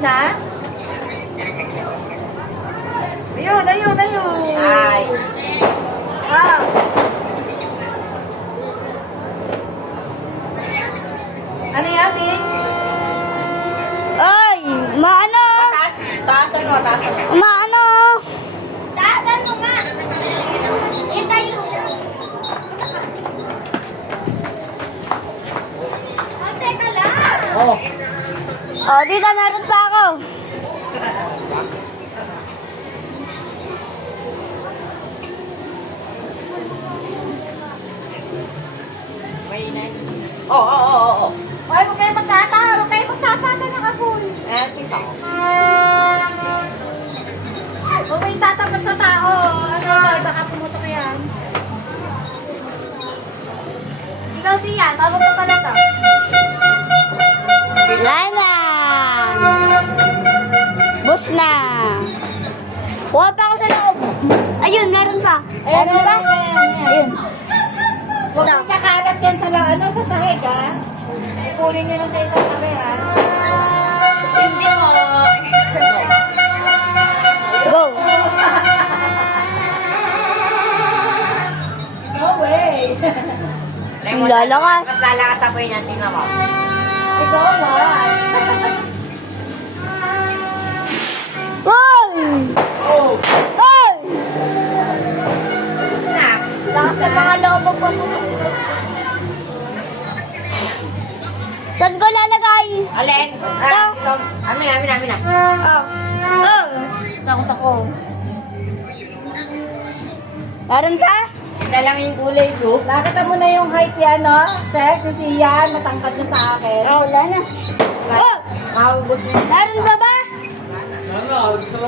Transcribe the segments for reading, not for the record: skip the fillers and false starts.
na? Ayun, ayun, ayun. Nice. Wow. Ano yan, Bing? Ay, maano? Taasan mo, taasan mo. Maano? Taasan mo nga. Itayo. Oh, teka lang. Oh. Oh, dito meron pa ako. May inay. Oh, oh, oh, oh, oh. Ay, huwag kayo magtataro. Huwag kayo magtataro ng apoy. Eh, sisa. Huwag kayong tatapat sa tao. Ano, baka pumutok yan. Ikaw siya, tawag ka pala to. Wala na. Bus na. Kuha pa ako sa loob. Ayun, meron pa. Ayan, Meron pa? Ayun. Huwag kang kakalat yan sa ano, sa sahig, ha? Ipunin nyo lang sa isang tabi, ha? Hindi mo. Go. No way! Lalakas. Mas lalakas ako yun yan, tingnan mo. Ikaw ba? Hoy! Oh. Hoy! Snap. Lakas na mga loob ko. Saan ko lalagay? Alin? Ah, ito. Amin na, amin na, amin na. Oh. Oh. Takot ako. Meron pa? Isa lang yung kulay ko. Nakita mo na yung height yan, no? Ses, si Sian, matangkad na sa akin. Oh, wala na. Oh! Maubos na. Meron ba ba?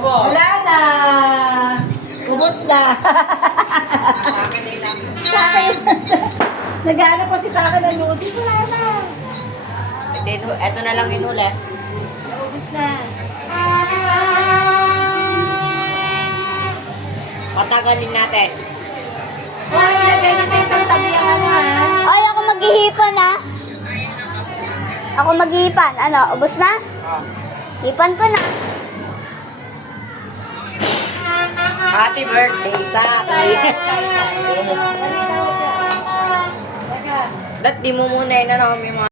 Wala na! Ubus na! Sa akin na lang. Sa akin, nag-ano po si sa akin ng Lucy, wala na. Ito na lang yung huli. Ubus na. Patagalin natin. Oh, ilagay niya sa isang tabi ang ano, ha? Ay, ako maghihipan ha. Ako maghihipan. Ano, ubos na? Oh. Hipan ko na. Happy birthday sa akin. Teka. Ba't di mo muna inanong yung mga